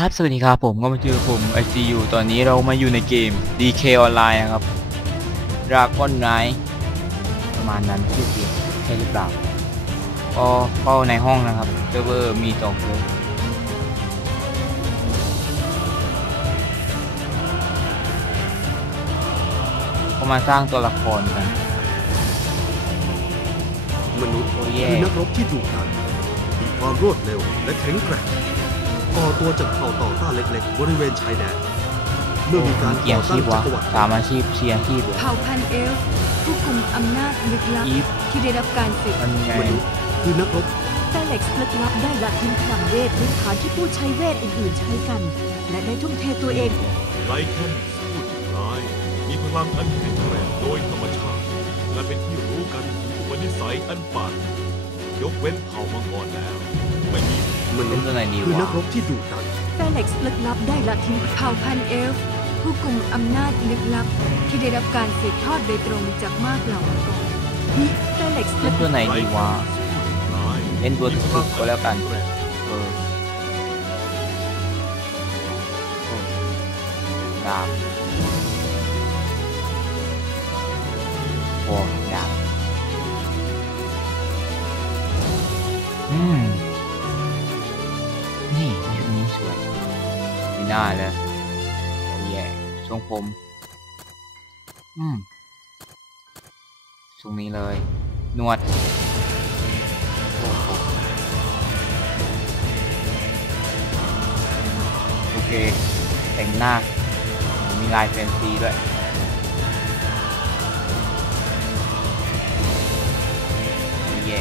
ครับ สวัสดีครับผมก็มาเจอผม ICU ตอนนี้เรามาอยู่ในเกม DK ออนไลน์นะครับ Dragon Knight ประมาณนั้นชื่อเกมใช่หรือเปล่าก็เข้าในห้องนะครับเซิร์ฟเวอร์มีสองเซิร์ฟก็มาสร้างตัวละครกันมนุษย์โอ้แย่คือนักรบที่ดุดันมีความรวดเร็วและแข็งแกร่ง ก่อตัวจากเผ่าต่อต้านเล็กๆ บริเวณชายแดน เมื่อมีการเกี่ยก่วอชีตั้งพจัวะกรวรรดิสามอาชีพเชียร์อาชีพเลยเผ่าพันธุ์เอลฟ์ผู้กุมอำนาจลึกลับอีฟที่ได้รับการสืบมันไงมนุษย์คือนักรบเฟเล็กซ์ลึกลับได้ละทิ้งพลังเวทพื้นฐานที่ผู้ใช้เวทอื่นๆใช้กัน และได้ทุ่มเทตัวเองไรแคนพูดร้ายมีพลังอันแข็งแกร่งโดยธรรมชาติและเป็นที่รู้กันถึงอุปนิสัยอันป่านยกเว้นเผ่ามังกรแล้วไม่ มีมเป็นุษย์ตัวไหนดีคือนักรบที่ดุดันเฟล็กซ์ลึกลับได้ละทิ้งเผ่าพันธุ์เอลฟ์ผู้กุมอำนาจลึกลับ ที่ได้รับการสืบทอดโดยตรงจากมากเหล่ามังนี่เฟล็กซ์เล่นตัวไหนดีวะเล่นตัวถูกก็แล้วกันเออดาบโอ้ดาบอืม หน้าเลยโอ้แย่ทรงผม อืมทรงนี้เลยนวดโอเค แต่งหน้า มีลายแฟนซีด้วยเย่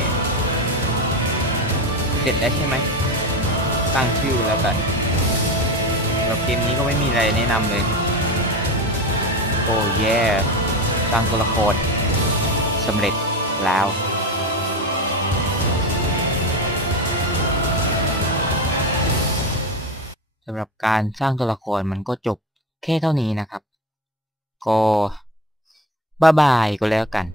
เสร็จแล้วใช่ไหมตั้งชื่อแล้วกัน หรับเกมนี้ก็ไม่มีอะไรแนะนำเลย โอ้เย่สร้างตัวละครสำเร็จแล้วสำหรับการสร้างตัวละครมันก็จบแค่เท่านี้นะครับ ก็บ๊ายบายก็แล้วกัน